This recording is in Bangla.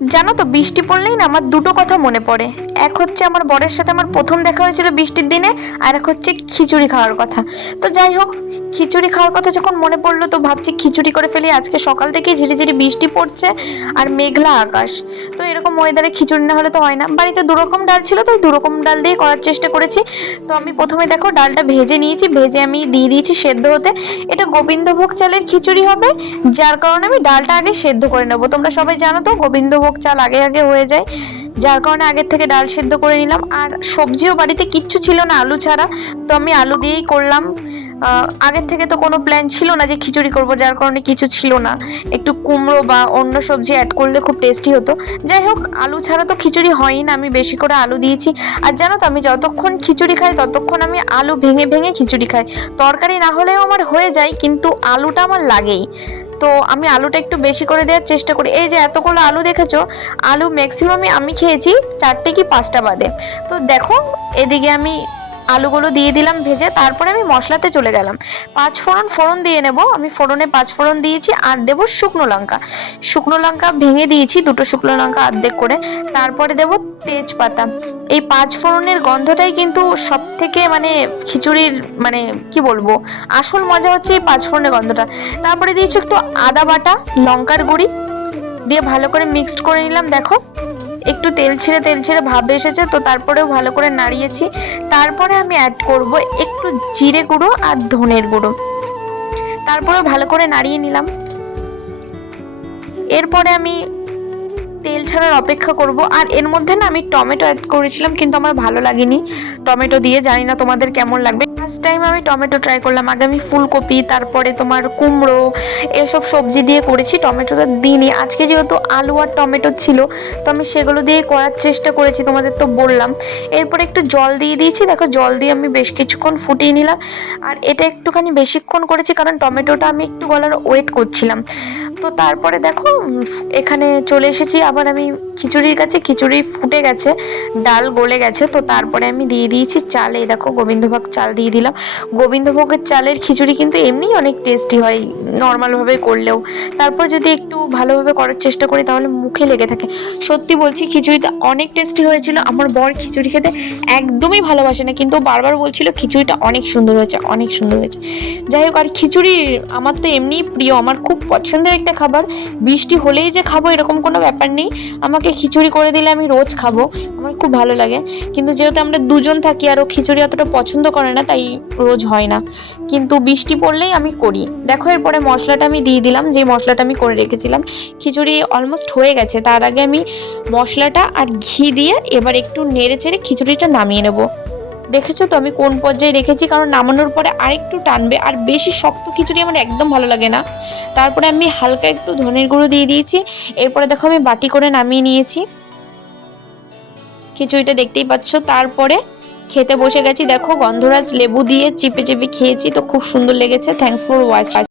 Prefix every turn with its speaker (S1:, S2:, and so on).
S1: জানো তো, বৃষ্টি পড়লেই না আমার দুটো কথা মনে পড়ে। এক হচ্ছে আমার বরের সাথে আমার প্রথম দেখা হয়েছিল বৃষ্টির দিনে, আর এক হচ্ছে খিচুড়ি খাওয়ার কথা। তো যাই হোক, খিচুড়ি খাওয়ার কথা যখন মনে পড়ল, তো ভাবছি খিচুড়ি করে ফেলি। আজকে সকাল থেকেই ঝিরিঝিরি বৃষ্টি পড়ছে আর মেঘলা আকাশ। তো এরকম ওয়েদারে খিচুড়ি না হলে তো হয় না। বাড়িতে দুরকম ডাল ছিল, তাই দুরকম ডাল দিয়ে করার চেষ্টা করেছি। তো আমি প্রথমে দেখো, ডালটা ভেজে নিয়েছি। ভেজে আমি দিয়ে দিয়েছি সেদ্ধ হতে। এটা গোবিন্দভোগ চালের খিচুড়ি হবে, যার কারণে আমি ডালটা আগে সেদ্ধ করে নেব। তোমরা সবাই জানো তো, গোবিন্দভোগ চাল আগে আগে হয়ে যায়। যার কারণে আগের থেকে ডাল সেদ্ধ করে নিলাম। আর সবজিও বাড়িতে কিচ্ছু ছিল না আলু ছাড়া। তো আমি আলু দিয়েই করলাম। আগের থেকে তো কোনো প্ল্যান ছিল না যে খিচুড়ি করব, যার কারণে কিছু ছিল না। একটু কুমড়ো বা অন্য সবজি অ্যাড করলে খুব টেস্টি হতো। যাই হোক, আলু ছাড়া তো খিচুড়ি হয়ই না। আমি বেশি করে আলু দিয়েছি। আর জানো তো, আমি যতক্ষণ খিচুড়ি খাই, ততক্ষণ আমি আলু ভেঙে ভেঙে খিচুড়ি খাই। তরকারি না হলেও আমার হয়ে যায়, কিন্তু আলুটা আমার লাগেই। তো আমি আলুটা একটু বেশি করে দেওয়ার চেষ্টা করি। এই যে এতগুলো আলু দেখেছ, আলু ম্যাক্সিমামই আমি খেয়েছি চারটে কি পাঁচটা বাদে। তো দেখো, এদিকে আমি আলুগুলো দিয়ে দিলাম, ভেজে তারপরে আমি মশলাতে চলে গেলাম। পাঁচ ফোড়ন ফোড়ন দিয়ে নেব। আমি ফোড়নে পাঁচ ফোড়ন দিয়েছি, আর দেবো শুকনো লঙ্কা। শুকনো লঙ্কা ভেঙে দিয়েছি, দুটো শুকনো লঙ্কা অর্ধেক করে। তারপরে দেবো তেজপাতা। এই পাঁচ ফোড়নের গন্ধটাই কিন্তু সব থেকে মানে খিচুড়ির মানে কি বলব, আসল মজা হচ্ছে এই পাঁচ ফোড়নের গন্ধটা। তারপরে দিয়েছি একটু আদা বাটা, লঙ্কার গুঁড়ি। দিয়ে ভালো করে মিক্সড করে নিলাম, দেখো। একটু তেল ছেড়ে তেল ছেড়ে ভাব এসেছে, তো তারপরেও ভালো করে নাড়িয়েছি। তারপরে আমি অ্যাড করব একটু জিরে গুঁড়ো আর ধনের গুঁড়ো। তারপরে ভালো করে নাড়িয়ে নিলাম। এরপরে আমি তেল ছাড়ার অপেক্ষা করব। আর এর মধ্যে না আমি টমেটো অ্যাড করেছিলাম, কিন্তু আমার ভালো লাগেনি। টমেটো দিয়ে, জানি না তোমাদের কেমন লাগবে। ফার্স্ট টাইম আমি টমেটো ট্রাই করলাম। আগে আমি ফুলকপি, তারপরে তোমার কুমড়ো, এসব সবজি দিয়ে করেছি, টমেটোটা দিনই আজকে যেহেতু আলু আর টমেটো ছিল, তো আমি সেগুলো দিয়ে করার চেষ্টা করেছি, তোমাদের তো বললাম। এরপর একটু জল দিয়ে দিয়েছি। দেখো, জল দিয়ে আমি বেশ কিছুক্ষণ ফুটিয়ে নিলাম। আর এটা একটুখানি বেশিক্ষণ করেছি, কারণ টমেটোটা আমি একটু গলার ওয়েট করছিলাম। তো তারপরে দেখো এখানে চলে এসেছি। আবার আমি খিচুড়ির কাছে, খিচুড়ি ফুটে গেছে, ডাল গলে গেছে, তো তারপরে আমি দিয়ে দিয়েছি চাল। এই দেখো, গোবিন্দভোগ চাল দিয়ে দিলাম। গোবিন্দভোগের চালের খিচুড়ি কিন্তু এমনিই অনেক টেস্টি হয় নর্মালভাবে করলেও। তারপর যদি একটু ভালোভাবে করার চেষ্টা করি, তাহলে মুখে লেগে থাকে। সত্যি বলছি, খিচুড়িটা অনেক টেস্টি হয়েছিল। আমার বর খিচুড়ি খেতে একদমই ভালোবাসে না, কিন্তু বারবার বলছিল, খিচুড়িটা অনেক সুন্দর হয়েছে, অনেক সুন্দর হয়েছে। যাই হোক, আর খিচুড়ি আমার তো এমনিই প্রিয়, আমার খুব পছন্দের একটা খাবার, বৃষ্টি হলেই যে খাব এরকম কোনো ব্যাপার নেই। আমাকে খিচুড়ি করে দিলে আমি রোজ খাব, আমার খুব ভালো লাগে। কিন্তু যেহেতু আমরা দুজন থাকি আর ও খিচুড়ি অতটা পছন্দ করে না, তাই রোজ হয় না। কিন্তু বৃষ্টি পড়লেই আমি করি। দেখো, এরপরে মশলাটা আমি দিয়ে দিলাম যে মশলাটা আমি করে রেখেছিলাম। খিচুড়ি অলমোস্ট হয়ে গেছে, তার আগে আমি মশলাটা আর ঘি দিয়ে এবার একটু নেড়ে চেড়ে খিচুড়িটা নামিয়ে নেব। দেখেছ তো আমি কোন পর্যায়ে রেখেছি? কারণ নামানোর পরে আরেকটু টানবে, আর বেশি শক্ত খিচুড়ি আমার একদম ভালো লাগে না। তারপরে আমি হালকা একটু ধনের গুঁড়ো দিয়ে দিয়েছি। এরপরে দেখো আমি বাটি করে নামিয়ে নিয়েছি। খিচুড়িটা দেখতেই পাচ্ছ। তারপরে খেতে বসে গেছি। দেখো গন্ধরাজ লেবু দিয়ে চিপে চিপে খেয়েছি, তো খুব সুন্দর লেগেছে। Thanks for watch